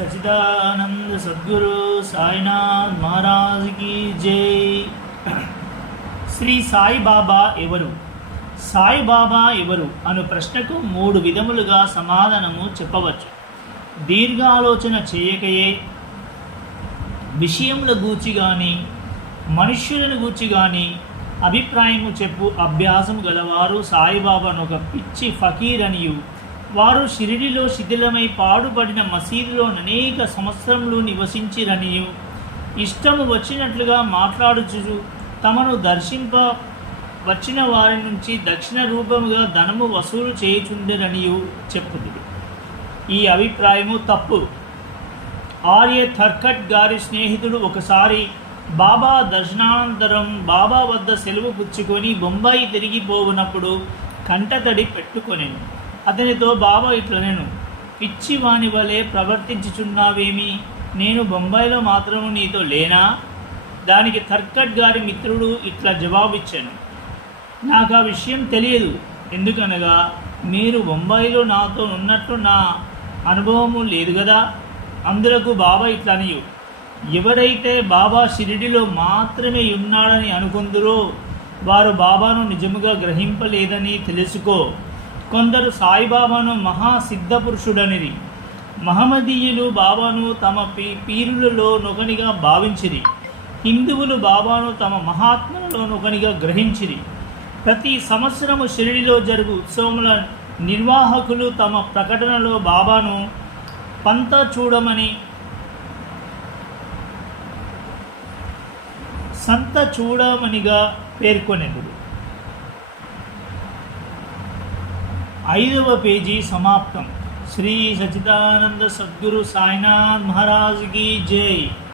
సచిదానంద సద్గురు సాయినాథ్ మహారాజ్ జై. శ్రీ సాయిబాబా ఎవరు? సాయిబాబా ఎవరు అను ప్రశ్నకు మూడు విధములుగా సమాధానము చెప్పవచ్చు. దీర్ఘాలోచన చేయకయే విషయముల గూర్చి కానీ మనుష్యులను గూర్చి కానీ అభిప్రాయము చెప్పు అభ్యాసము గలవారు సాయిబాబాను ఒక పిచ్చి ఫకీర్ అనియు వారు షిరిడిలో శిథిలమై పాడుపడిన మసీదులో అనేక సంవత్సరములు నివసించిరనియు ఇష్టము వచ్చినట్లుగా మాట్లాడుచు తమను దర్శింప వచ్చిన వారి నుంచి దక్షిణ రూపముగా ధనము వసూలు చేయుచుండెరనియు చెప్పుదు ఈ అభిప్రాయము తప్పు. ఆర్య థర్కట్ గారి స్నేహితుడు ఒకసారి బాబా దర్శనానంతరం బాబా వద్ద సెలవు పుచ్చుకొని బొంబాయి తిరిగిపోవునప్పుడు కంటతడి పెట్టుకొనెను. అతనితో బాబా ఇట్లనెను పిచ్చి వాని వలె ప్రవర్తించుచున్నావేమి? నేను బొంబాయిలో మాత్రము నీతో లేనా? దానికి థర్కట్ గారి మిత్రుడు ఇట్లా జవాబిచ్చాను. నాకు ఆ విషయం తెలియదు. ఎందుకనగా మీరు బొంబాయిలో నాతో ఉన్నట్టు నా అనుభవము లేదు కదా అందులకు బాబా ఇట్లనియు ఎవరైతే బాబా షిరిడిలో మాత్రమే ఉన్నాడని అనుకుందరో వారు బాబాను నిజముగా గ్రహింపలేదని తెలుసుకో. కొందరు సాయిబాబాను మహా సిద్ధపురుషుడనిది మహమ్మదీయులు బాబాను తమ పీ పీరులలో నొకనిగా భావించిరి. హిందువులు బాబాను తమ మహాత్ములలో నొకనిగా గ్రహించిరి. ప్రతి సంవత్సరము షిరిడిలో జరుగు ఉత్సవముల నిర్వాహకులు తమ ప్రకటనలో బాబాను పంత చూడమని సంత చూడమనిగా పేర్కొనెదురు ఐదవ పేజీ సమాప్తం. శ్రీ సచిదానంద సద్గురు సాయినాథ్ మహారాజ్కి జై.